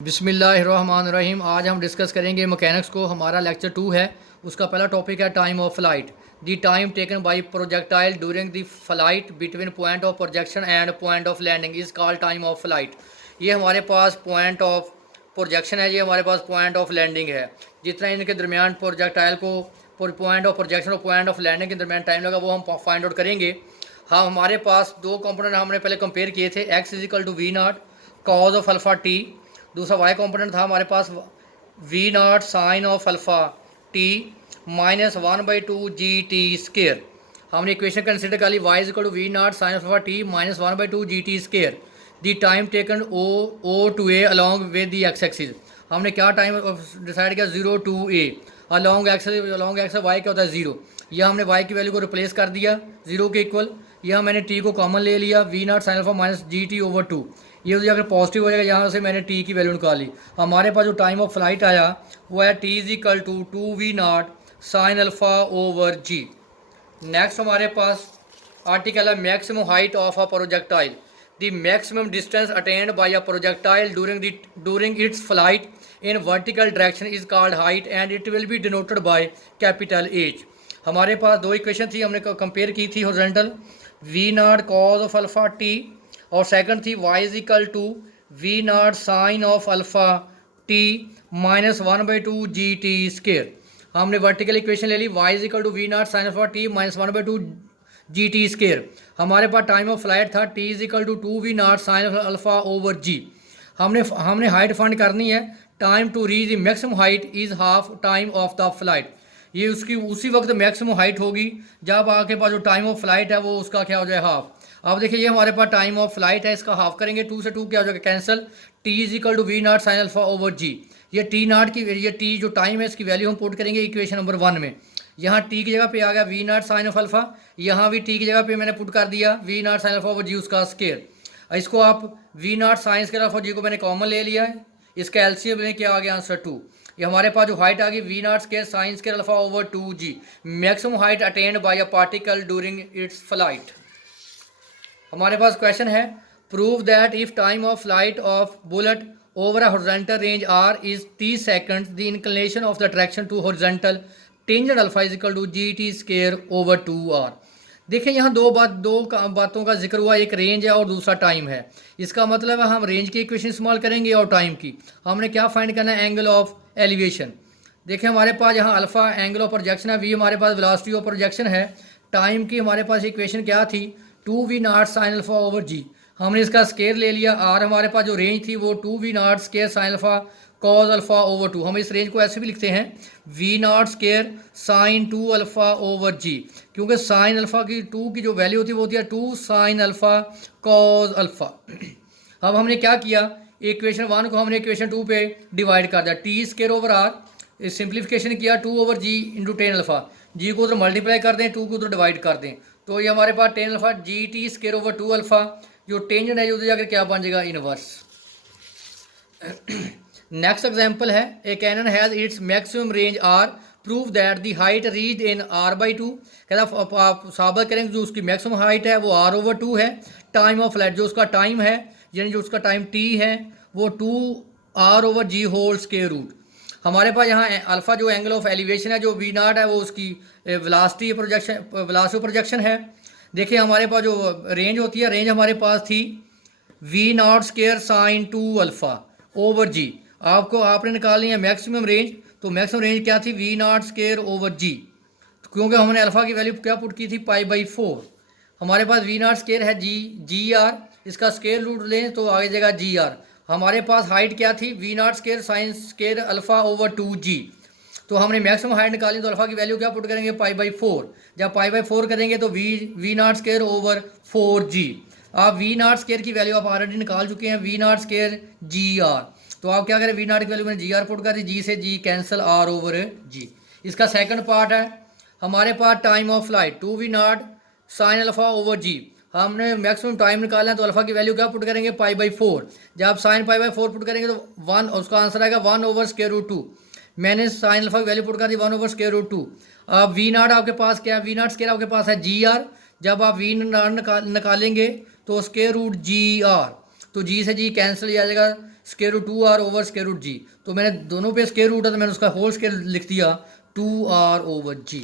बिस्मिल्लाहिर्रहमानिर्रहीम। आज हम डिस्कस करेंगे मैकेनिक्स को। हमारा लेक्चर 2 है। उसका पहला टॉपिक है time of flight. The time taken by projectile during the flight between point of projection and point of landing is called time of flight. ये हमारे पास पॉइंट ऑफ प्रोजेक्शन है, ये हमारे पास पॉइंट ऑफ लैंडिंग है। जितना इनके दरमियान प्रोजेक्टाइल को पॉइंट ऑफ प्रोजेक्शन और पॉइंट ऑफ लैंडिंग के दरमियान टाइम लगा, वो हम फाइंड आउट करेंगे। हाँ, हमारे पास दो कंपोनेंट हमने पहले कंपेयर किए थे, x is equal to v naught cos of alpha t. दूसरा वाई कंपोनेंट था हमारे पास v naught sine of alpha t minus 1/2 g T square. हमने इक्वेशन कंसिडर कर ली, y is equal to v naught sine of alpha t minus 1/2 g T square. The time taken O to A along with the x axis. हमने क्या time decide किया, 0 to A along x Y क्या होता है 0। यह हमने Y की value को रिप्लेस कर दिया 0 के इक्वल। यह मैंने टी को कॉमन ले लिया, v naught sine alpha minus g t over 2। ये अगर पॉजिटिव हो जाएगा, यहाँ से मैंने टी की वैल्यू निकाली। हमारे पास जो टाइम ऑफ फ्लाइट आया वो है T is equal to 2 we naught sine alpha over g. Next हमारे पास आर्टिकल है maximum height of a projectile. The maximum distance attained by a projectile during its flight in vertical direction is called height and it will be denoted by capital H. हमारे पास दो equation थी, हमने compare की थी horizontal V naught cos of alpha T और second थी Y is equal to v naught sine of alpha t minus 1/2 g T square. हमने वर्टिकल इक्वेशन ले ली, y is equal to v naught sine alpha t minus 1/2 g T square. हमारे पास time of flight था t is equal to 2 we naught sine alpha over g. हमने height find करनी है। Time to reach the maximum height is half time of the flight. ये उसकी उसी वक्त मैक्सिमम हाइट होगी जब आपके पास जो टाइम ऑफ फ्लाइट है वो उसका क्या हो जाए, हाफ। अब देखिए, ये हमारे पास टाइम ऑफ फ्लाइट है, इसका हाफ करेंगे, 2 से 2 क्या हो जाएगा, cancel. T is equal to v naught sine alpha over g. ये टी नॉट की, ये टी जो टाइम है इसकी वैल्यू हम पुट करेंगे इक्वेशन नंबर 1 में। यहाँ टी की जगह पे आ गया V naught sine of alpha, यहाँ भी टी की जगह पे मैंने पुट कर दिया v naught sine alpha over g उसका स्केयर। इसको आप we naught sine square alpha g को मैंने कॉमन ले लिया है, इसका एलसीएम में क्या आ गया, आंसर 2। ये हमारे पास जो हाइट आ गई V naught square sine square alpha over 2 g, maximum height attained by a particle during its flight. हमारे पास क्वेश्चन है, prove that if time of flight of bullet over a horizontal range R is 30 seconds the inclination of the direction to horizontal tangent alpha is equal to g T square over 2 R. देखिए, यहाँ दो बातों का जिक्र हुआ, एक range है और दूसरा टाइम है। इसका मतलब है हम रेंज की इक्वेशन इस्तेमाल करेंगे और टाइम की। हमने क्या फाइंड करना है, एंगल ऑफ एलिवेशन। देखिए, हमारे पास यहाँ अल्फा एंगल ऑफ प्रोजेक्शन है, वी हमारे पास वेलोसिटी ऑफ प्रोजेक्शन है। टाइम की हमारे पास इक्वेशन क्या थी, 2 we naught sine alpha over g. हमने इसका स्केयर ले लिया। आर हमारे पास जो रेंज थी वो 2 we naught square sine alpha cos alpha over 2। हम इस रेंज को ऐसे भी लिखते हैं we naught square sine 2 alpha over g, क्योंकि साइन अल्फा की 2 की जो वैल्यू होती है वो होती है 2 साइन अल्फा कॉज अल्फा। अब हमने क्या किया, इक्वेशन 1 को हमने इक्वेशन 2 पे डिवाइड कर दिया, T square over are simplification किया 2 ओवर जी इंटू 10 अल्फा। जी को उधर मल्टीप्लाई कर दें, 2 को उधर डिवाइड कर दें, तो ये हमारे पास 10 alpha G T square over 2 alpha. जो टेंजेंट है उधर जाकर क्या बन जाएगा, इनवर्स। नेक्स्ट एग्जाम्पल है, a cannon has its maximum range R, prove that the height reach in r/2। कहता आप साबित करेंगे जो उसकी मैक्सिमम हाइट है वो r ओवर 2 है। टाइम ऑफ फ्लाइट जो उसका टाइम है, यानी जो उसका टाइम t है वो 2r ओवर जी होल स्केयर रूट। हमारे पास यहाँ अल्फ़ा जो एंगल ऑफ एलिवेशन है, जो वी नॉट है वो उसकी वेलोसिटी प्रोजेक्शन है। देखिए, हमारे पास जो रेंज होती है, रेंज हमारे पास थी we naught square sine 2 alpha over g. आपने निकालनी है मैक्सिमम रेंज, तो मैक्सिमम रेंज क्या थी, we naught square over g, क्योंकि हमने अल्फ़ा की वैल्यू क्या पुट की थी, π/4। हमारे पास वी नॉट स्केयर है जी आर, इसका स्केयर रूट लें तो आ जाएगा जी आर। हमारे पास हाइट क्या थी, we naught square sine square alpha over 2 g. तो हमने मैक्सिमम हाइट निकाली, तो अल्फ़ा की वैल्यू क्या पुट करेंगे, π/4। जब π/4 करेंगे तो V naught square over 4 g. आप वी नॉट स्केयर की वैल्यू आप ऑलरेडी निकाल चुके हैं, we naught square g R. तो आप क्या करें, वी नॉट की वैल्यू मैंने जी आर पुट कर दी, जी से g cancel, R over g. इसका सेकंड पार्ट है, हमारे पास time of flight 2 we naught sine alpha over g. हमने मैक्सिमम टाइम निकालना है, तो अल्फा की वैल्यू क्या पुट करेंगे, π/4। जब साइन π/4 पुट करेंगे तो 1, उसका आंसर आएगा 1 ओवर स्केयर रूट 2। मैंने साइन अल्फा की वैल्यू पुट कर दी 1 ओवर स्केयर रूट 2। अब वी नॉट आपके पास क्या है, वी नॉट स्केयर आपके पास है जी आर। जब आप वी नॉट निकालेंगे तो स्केयर रूट जी आर, तो जी से जी कैंसिल आ जाएगा, square root 2r over square root g। तो मैंने दोनों पे स्केयर रूट है तो मैंने उसका होल स्केयर लिख दिया 2r ओवर g।